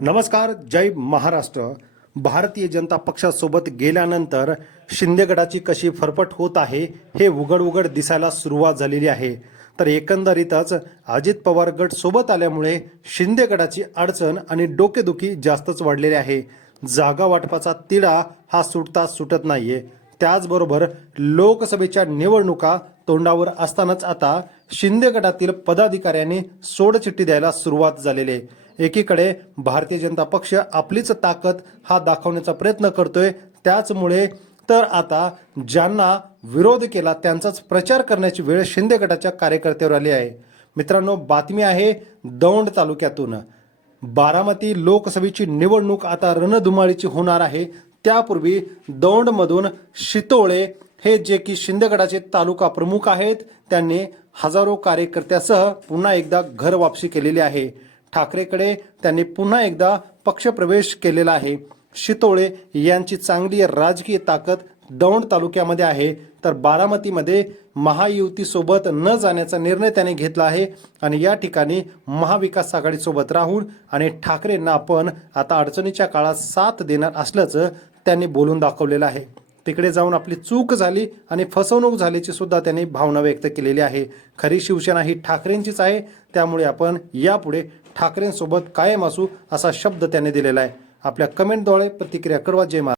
नमस्कार जय महाराष्ट्र. भारतीय जनता पक्षासोबत गेल्यानंतर शिंदेगडाची कशी फरफट होत आहे हे उघड उघड दिसायला सुरुवात झालेली आहे. तर एकंदरीतच अजित पवार गट सोबत आल्यामुळे शिंदेगडाची अडचण आणि डोकेदुखी जास्तच वाढलेली आहे. जागा वाटपाचा तिढा हा सुटता सुटत नाहीये. त्याचबरोबर लोकसभेच्या निवडणुका तोंडावर असतानाच आता शिंदे गटातील पदाधिकाऱ्यांनी सोडचिठ्ठी द्यायला सुरुवात झालेली आहे. एकीकडे भारतीय जनता पक्ष आपलीच ताकद हा दाखवण्याचा प्रयत्न करतोय त्याचमुळे तर आता ज्यांना विरोध केला त्यांचाच प्रचार करण्याची वेळ शिंदे गटाच्या कार्यकर्त्यावर आली आहे. मित्रांनो बातमी आहे दौंड तालुक्यातून. बारामती लोकसभेची निवडणूक आता रणधुमाळीची होणार आहे. त्यापूर्वी दौंडमधून शितोळे हे जे की शिंदेगडाचे तालुका प्रमुख आहेत त्यांनी हजारो कार्यकर्त्यासह पुन्हा एकदा घर वापसी केलेली आहे. ठाकरेकडे त्यांनी पुन्हा एकदा पक्षप्रवेश केलेला आहे. शितोळे यांची चांगली राजकीय ताकद दौंड तालुक्यामध्ये आहे. तर बारामतीमध्ये महायुतीसोबत न जाण्याचा निर्णय त्याने घेतला आहे आणि या ठिकाणी महाविकास आघाडीसोबत राहून आणि ठाकरेंना आपण आता अडचणीच्या काळात साथ देणार असल्याचं त्यांनी बोलून दाखवलेलं आहे. तिकडे जाऊन आपली चूक झाली आणि फसवणूक झाल्याची सुद्धा त्यांनी भावना व्यक्त केलेली आहे. खरी शिवसेना ही ठाकरेंचीच आहे. त्यामुळे आपण यापुढे ठाकरेंसोबत कायम असू असा शब्द त्याने दिलेला आहे. आपल्या कमेंटद्वारे प्रतिक्रिया कळवा जय महाराज